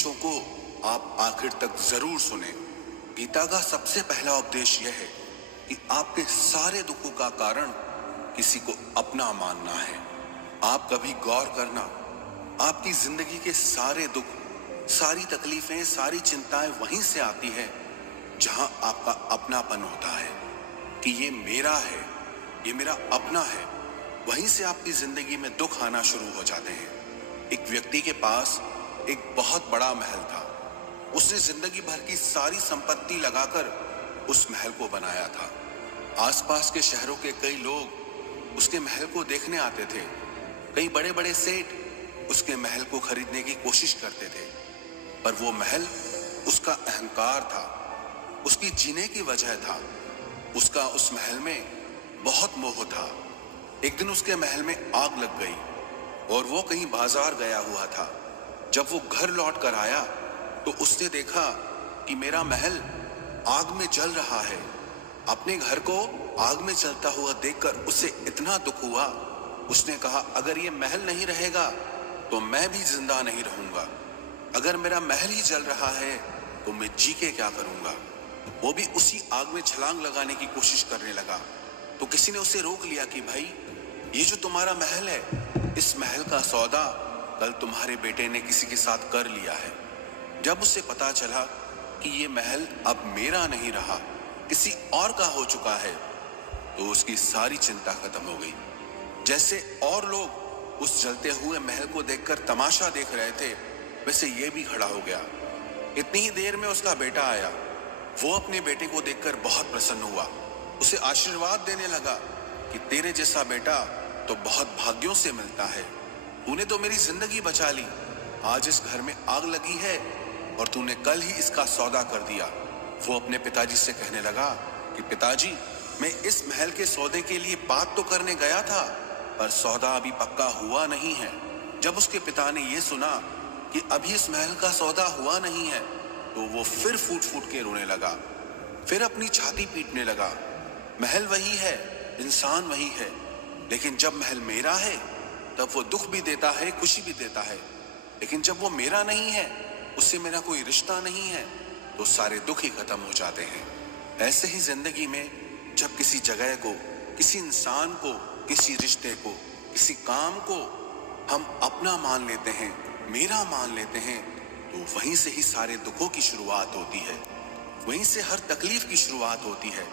उपदेशों को आप आखिर तक जरूर सुने। गीता का सबसे पहला उपदेश यह है कि आपके सारे दुखों का कारण किसी को अपना मानना है। आप कभी गौर करना, आपकी जिंदगी के सारे दुख, सारी तकलीफें, सारी चिंताएं वहीं से आती है जहां आपका अपनापन होता है कि ये मेरा है, ये मेरा अपना है। वहीं से आपकी जिंदगी में दुख आना शुरू हो जाते हैं। एक व्यक्ति के पास एक बहुत बड़ा महल था। उसने जिंदगी भर की सारी संपत्ति लगाकर उस महल को बनाया था। आसपास के शहरों के कई लोग उसके महल को देखने आते थे। कई बड़े बड़े सेठ उसके महल को खरीदने की कोशिश करते थे, पर वो महल उसका अहंकार था, उसकी जीने की वजह था। उसका उस महल में बहुत मोह था। एक दिन उसके महल में आग लग गई और वो कहीं बाजार गया हुआ था। जब वो घर लौट कर आया तो उसने देखा कि मेरा महल आग में जल रहा है। अपने घर को आग में जलता हुआ देखकर उसे इतना दुख हुआ। उसने कहा, अगर ये महल नहीं रहेगा तो मैं भी जिंदा नहीं रहूंगा। अगर मेरा महल ही जल रहा है तो मैं जी के क्या करूंगा। वो भी उसी आग में छलांग लगाने की कोशिश करने लगा। तो किसी ने उसे रोक लिया कि भाई, ये जो तुम्हारा महल है, इस महल का सौदा कल तुम्हारे बेटे ने किसी के साथ कर लिया है। जब उसे पता चला कि ये महल अब मेरा नहीं रहा, किसी और का हो चुका है, तो उसकी सारी चिंता खत्म हो गई। जैसे और लोग उस जलते हुए महल को देखकर तमाशा देख रहे थे, वैसे ये भी खड़ा हो गया। इतनी ही देर में उसका बेटा आया। वो अपने बेटे को देखकर बहुत प्रसन्न हुआ। उसे आशीर्वाद देने लगा कि तेरे जैसा बेटा तो बहुत भाग्यों से मिलता है। तूने तो मेरी जिंदगी बचा ली। आज इस घर में आग लगी है और तूने कल ही इसका सौदा कर दिया। वो अपने पिताजी से कहने लगा कि पिताजी, मैं इस महल के सौदे के लिए बात तो करने गया था, पर सौदा अभी पक्का हुआ नहीं है। जब उसके पिता ने यह सुना कि अभी इस महल का सौदा हुआ नहीं है, तो वो फिर फूट फूट के रोने लगा। फिर अपनी छाती पीटने लगा। महल वही है, इंसान वही है, लेकिन जब महल मेरा है तब वो दुख भी देता है, खुशी भी देता है। लेकिन जब वो मेरा नहीं है, उससे मेरा कोई रिश्ता नहीं है, तो सारे दुख ही खत्म हो जाते हैं। ऐसे ही जिंदगी में जब किसी जगह को, किसी इंसान को, किसी रिश्ते को, किसी काम को हम अपना मान लेते हैं, मेरा मान लेते हैं, तो वहीं से ही सारे दुखों की शुरुआत होती है। वहीं से हर तकलीफ की शुरुआत होती है।